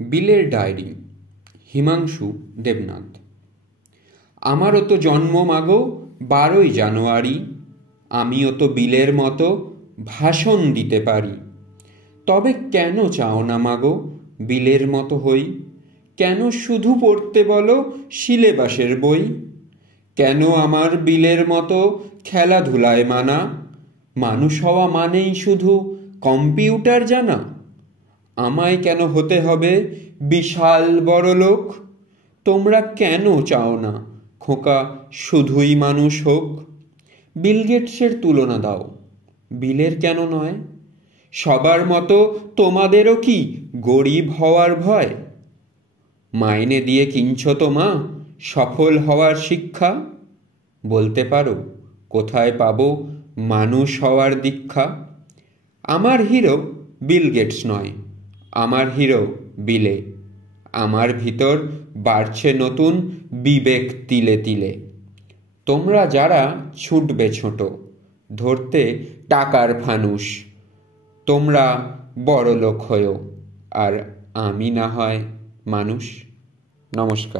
বিলের ডায়েরি, হিমাংশু দেবনাথ। আমারও তো জন্ম মাগো 12ই জানুয়ারি, আমিও তো বিলের মতো ভাষণ দিতে পারি। তবে কেন চাও না মাগো বিলের মতো হই? কেন শুধু পড়তে বলো সিলেবাসের বই? কেন আমার বিলের মতো খেলাধুলায় মানা? মানুষ হওয়া মানেই শুধু কম্পিউটার জানা? আমায় কেন হতে হবে বিশাল বড় লোক? তোমরা কেন চাও না খোকা শুধুই মানুষ হোক? বিল গেটসের তুলনা দাও, বিলের কেন নয়? সবার মতো তোমাদেরও কি গরিব হওয়ার ভয়? মাইনে দিয়ে কিনছ তো মা সফল হওয়ার শিক্ষা? বলতে পারো কোথায় পাবো মানুষ হওয়ার দীক্ষা? আমার হিরো বিল গেটস নয়, আমার হিরো বিলে। আমার ভিতর বাড়ছে নতুন বিবেক তিলে তিলে। তোমরা যারা ছুটবে ছোট ধরতে টাকার ফানুস, তোমরা বড়লোক হয়ো আর আমি না হয় মানুষ। নমস্কার।